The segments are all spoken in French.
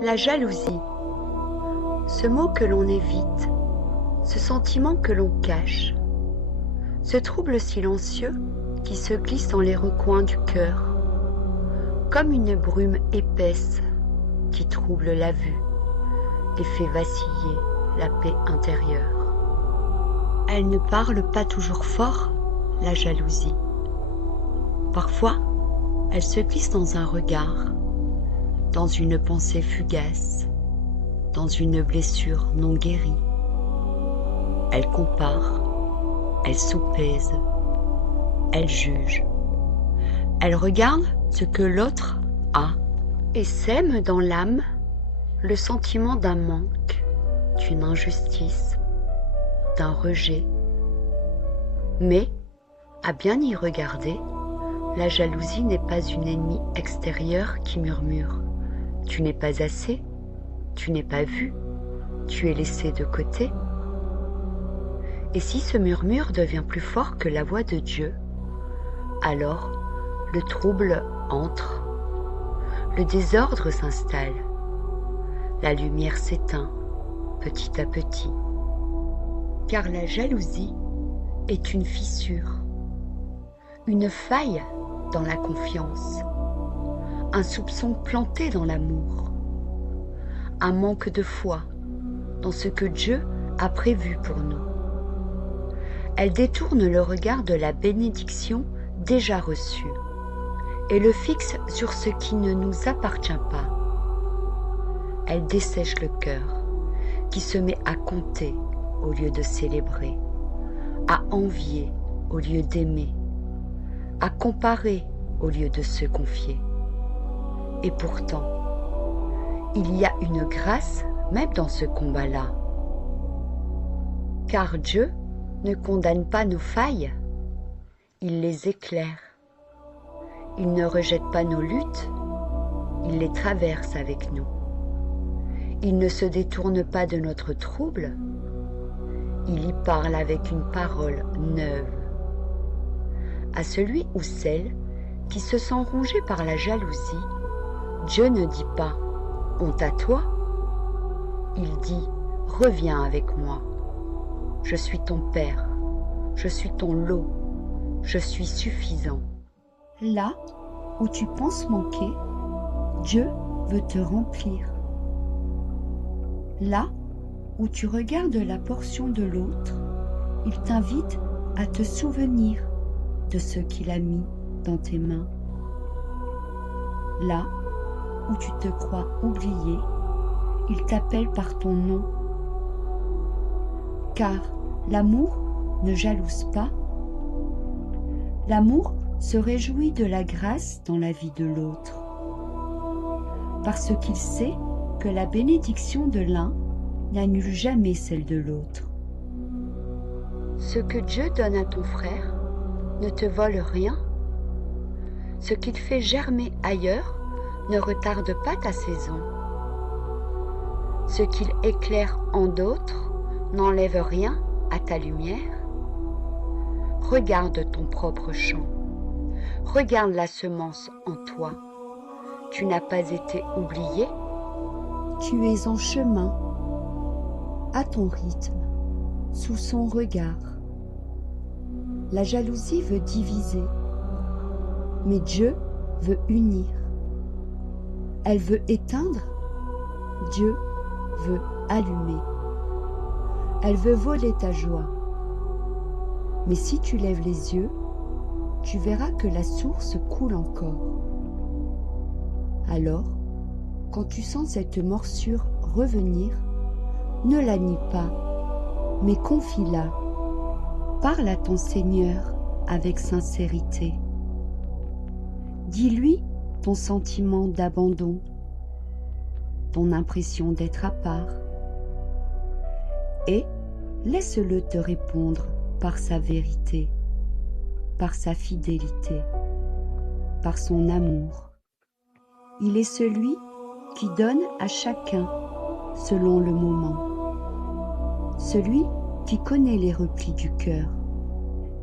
La jalousie, ce mot que l'on évite, ce sentiment que l'on cache, ce trouble silencieux qui se glisse dans les recoins du cœur, comme une brume épaisse qui trouble la vue et fait vaciller la paix intérieure. Elle ne parle pas toujours fort, la jalousie. Parfois, elle se glisse dans un regard, dans une pensée fugace, dans une blessure non guérie. Elle compare, elle soupèse, elle juge. Elle regarde ce que l'autre a et sème dans l'âme le sentiment d'un manque, d'une injustice, d'un rejet. Mais, à bien y regarder, la jalousie n'est pas une ennemie extérieure qui murmure « Tu n'es pas assez, tu n'es pas vu, tu es laissé de côté ». Et si ce murmure devient plus fort que la voix de Dieu, alors le trouble entre, le désordre s'installe, la lumière s'éteint petit à petit. Car la jalousie est une fissure, une faille dans la confiance, un soupçon planté dans l'amour, un manque de foi dans ce que Dieu a prévu pour nous. Elle détourne le regard de la bénédiction déjà reçue et le fixe sur ce qui ne nous appartient pas. Elle dessèche le cœur qui se met à compter au lieu de célébrer, à envier au lieu d'aimer, à comparer au lieu de se confier. Et pourtant, il y a une grâce même dans ce combat-là. Car Dieu ne condamne pas nos failles, il les éclaire. Il ne rejette pas nos luttes, il les traverse avec nous. Il ne se détourne pas de notre trouble, il y parle avec une parole neuve. À celui ou celle qui se sent rongé par la jalousie, Dieu ne dit pas « honte à toi », il dit « reviens avec moi, je suis ton Père, je suis ton lot, je suis suffisant ». Là où tu penses manquer, Dieu veut te remplir. Là où tu regardes la portion de l'autre, il t'invite à te souvenir de ce qu'il a mis dans tes mains. Là où tu te crois oublié, il t'appelle par ton nom. Car l'amour ne jalouse pas. L'amour se réjouit de la grâce dans la vie de l'autre, parce qu'il sait que la bénédiction de l'un n'annule jamais celle de l'autre. Ce que Dieu donne à ton frère ne te vole rien. Ce qu'il fait germer ailleurs ne retarde pas ta saison. Ce qu'il éclaire en d'autres n'enlève rien à ta lumière. Regarde ton propre champ. Regarde la semence en toi. Tu n'as pas été oublié. Tu es en chemin, à ton rythme, sous son regard. La jalousie veut diviser, mais Dieu veut unir. Elle veut éteindre, Dieu veut allumer. Elle veut voler ta joie. Mais si tu lèves les yeux, tu verras que la source coule encore. Alors, quand tu sens cette morsure revenir, ne la nie pas, mais confie-la. Parle à ton Seigneur avec sincérité. Dis-lui ton sentiment d'abandon, ton impression d'être à part, et laisse-le te répondre par sa vérité, par sa fidélité, par son amour. Il est celui qui donne à chacun selon le moment, celui qui connaît les replis du cœur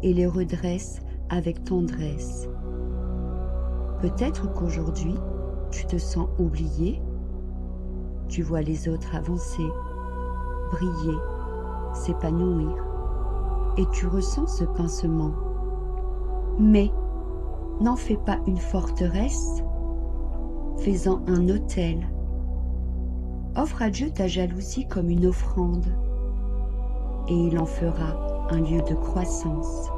et les redresse avec tendresse. Peut-être qu'aujourd'hui, tu te sens oublié, tu vois les autres avancer, briller, s'épanouir, et tu ressens ce pincement. Mais n'en fais pas une forteresse, fais-en un autel. Offre à Dieu ta jalousie comme une offrande, et il en fera un lieu de croissance.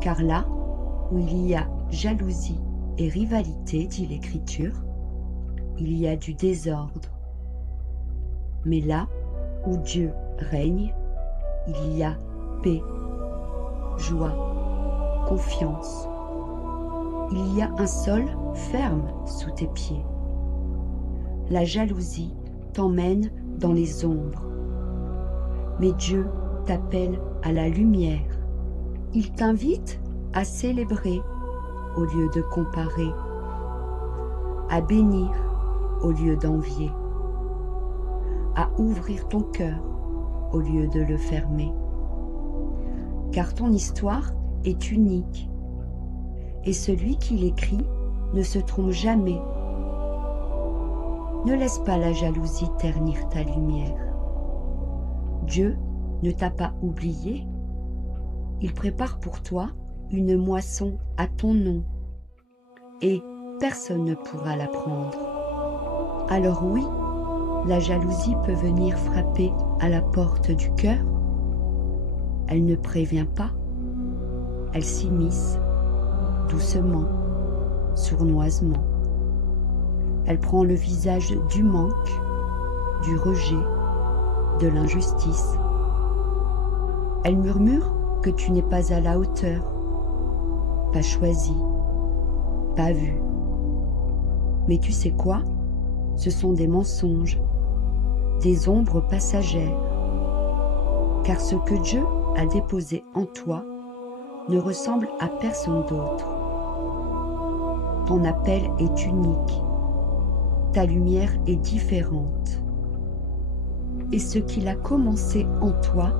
Car là où il y a jalousie et rivalité, dit l'Écriture, il y a du désordre. Mais là où Dieu règne, il y a paix, joie, confiance. Il y a un sol ferme sous tes pieds. La jalousie t'emmène dans les ombres. Mais Dieu t'appelle à la lumière. Il t'invite à célébrer au lieu de comparer, à bénir au lieu d'envier, à ouvrir ton cœur au lieu de le fermer. Car ton histoire est unique, et celui qui l'écrit ne se trompe jamais. Ne laisse pas la jalousie ternir ta lumière. Dieu ne t'a pas oublié. Il prépare pour toi une moisson à ton nom, et personne ne pourra la prendre. Alors oui, la jalousie peut venir frapper à la porte du cœur. Elle ne prévient pas, elle s'immisce doucement, sournoisement. Elle prend le visage du manque, du rejet, de l'injustice. Elle murmure que tu n'es pas à la hauteur, pas choisi, pas vu. Mais tu sais quoi? Ce sont des mensonges, des ombres passagères. Car ce que Dieu a déposé en toi ne ressemble à personne d'autre. Ton appel est unique, ta lumière est différente. Et ce qu'il a commencé en toi,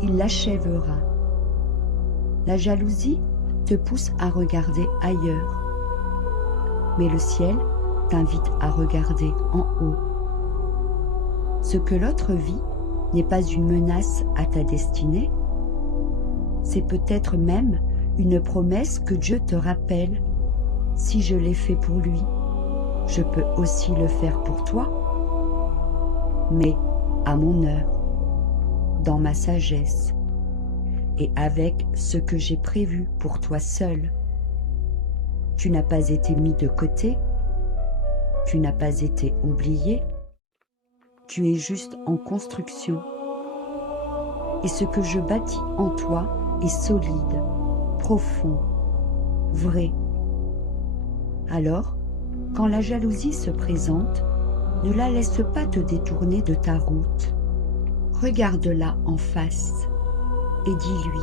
il l'achèvera. La jalousie te pousse à regarder ailleurs, mais le ciel t'invite à regarder en haut. Ce que l'autre vit n'est pas une menace à ta destinée, c'est peut-être même une promesse que Dieu te rappelle. Si je l'ai fait pour lui, je peux aussi le faire pour toi, mais à mon heure, dans ma sagesse, et avec ce que j'ai prévu pour toi seul. Tu n'as pas été mis de côté, tu n'as pas été oublié, tu es juste en construction. Et ce que je bâtis en toi est solide, profond, vrai. Alors, quand la jalousie se présente, ne la laisse pas te détourner de ta route. Regarde-la en face et dis-lui,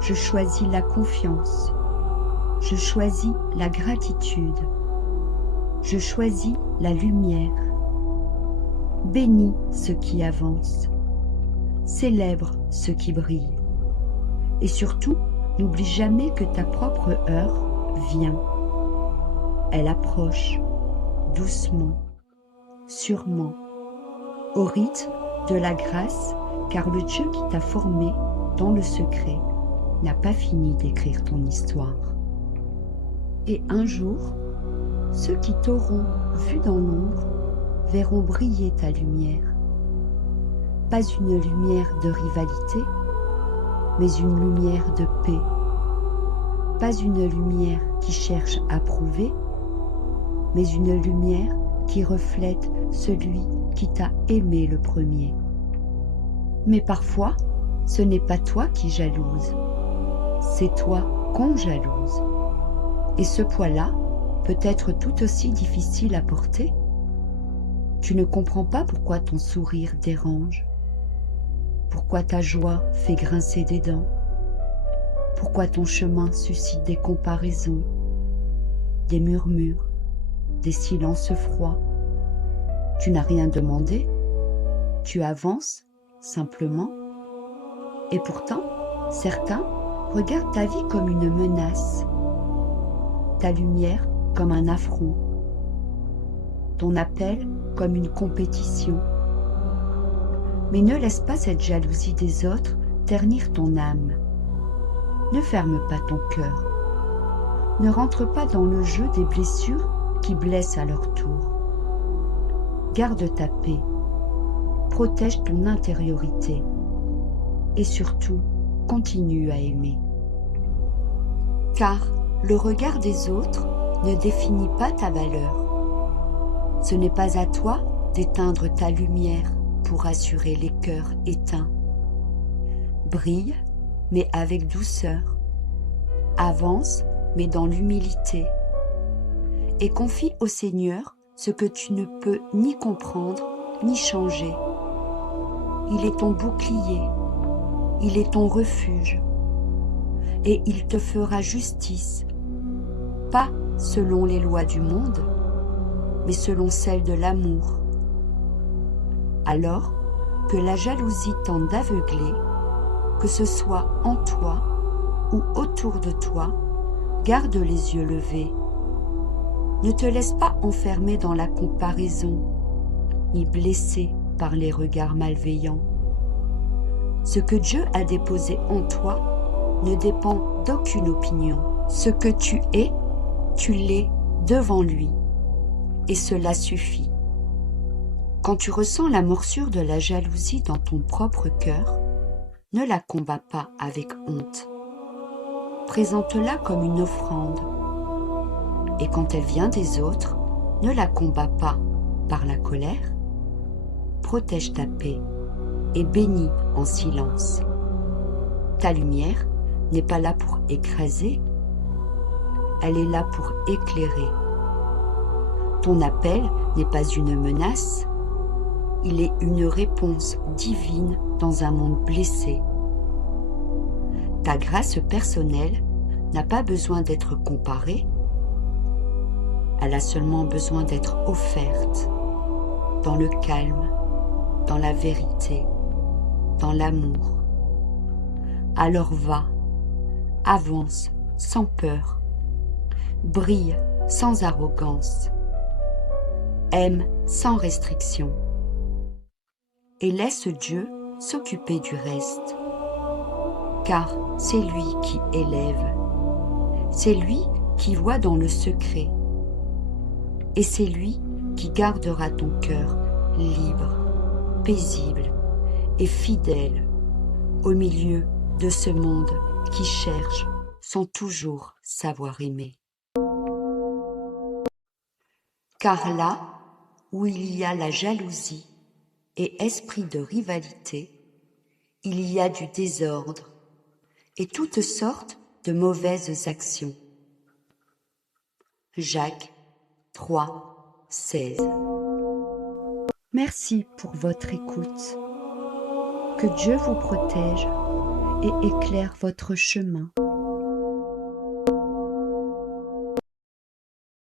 je choisis la confiance, je choisis la gratitude, je choisis la lumière. Bénis ceux qui avancent, célèbre ceux qui brillent. Et surtout, n'oublie jamais que ta propre heure vient. Elle approche, doucement, sûrement, au rythme de la grâce, car le Dieu qui t'a formé dans le secret n'a pas fini d'écrire ton histoire. Et un jour, ceux qui t'auront vu dans l'ombre verront briller ta lumière. Pas une lumière de rivalité, mais une lumière de paix. Pas une lumière qui cherche à prouver, mais une lumière qui reflète celui qui t'a aimé le premier. Mais parfois, ce n'est pas toi qui jalouse, c'est toi qu'on jalouse. Et ce poids-là peut être tout aussi difficile à porter. Tu ne comprends pas pourquoi ton sourire dérange, pourquoi ta joie fait grincer des dents, pourquoi ton chemin suscite des comparaisons, des murmures, des silences froids. Tu n'as rien demandé, tu avances simplement. Et pourtant, certains regardent ta vie comme une menace, ta lumière comme un affront. ton appel comme une compétition. Mais ne laisse pas cette jalousie des autres ternir ton âme. Ne ferme pas ton cœur. Ne rentre pas dans le jeu des blessures qui blessent à leur tour. Garde ta paix. Protège ton intériorité. Et surtout, continue à aimer. Car le regard des autres ne définit pas ta valeur. Ce n'est pas à toi d'éteindre ta lumière pour assurer les cœurs éteints. Brille, mais avec douceur. Avance, mais dans l'humilité. Et confie au Seigneur ce que tu ne peux ni comprendre, ni changer. Il est ton bouclier, il est ton refuge, et il te fera justice, pas selon les lois du monde, mais selon celles de l'amour. Alors que la jalousie tente d'aveugler, que ce soit en toi ou autour de toi, garde les yeux levés. Ne te laisse pas enfermer dans la comparaison, ni blesser par les regards malveillants. Ce que Dieu a déposé en toi ne dépend d'aucune opinion. Ce que tu es, tu l'es devant lui. Et cela suffit. Quand tu ressens la morsure de la jalousie dans ton propre cœur, ne la combats pas avec honte. Présente-la comme une offrande. Et quand elle vient des autres, ne la combats pas par la colère. Protège ta paix et bénis en silence. Ta lumière n'est pas là pour écraser, elle est là pour éclairer. Ton appel n'est pas une menace, il est une réponse divine dans un monde blessé. Ta grâce personnelle n'a pas besoin d'être comparée, elle a seulement besoin d'être offerte dans le calme, dans la vérité, dans l'amour. Alors va, avance sans peur, brille sans arrogance, aime sans restriction et laisse Dieu s'occuper du reste. Car c'est lui qui élève, c'est lui qui voit dans le secret et c'est lui qui gardera ton cœur libre, paisible et fidèle au milieu de ce monde qui cherche sans toujours savoir aimer. Car là où il y a la jalousie et esprit de rivalité, il y a du désordre et toutes sortes de mauvaises actions. Jacques 3, 16. Merci pour votre écoute. Que Dieu vous protège et éclaire votre chemin.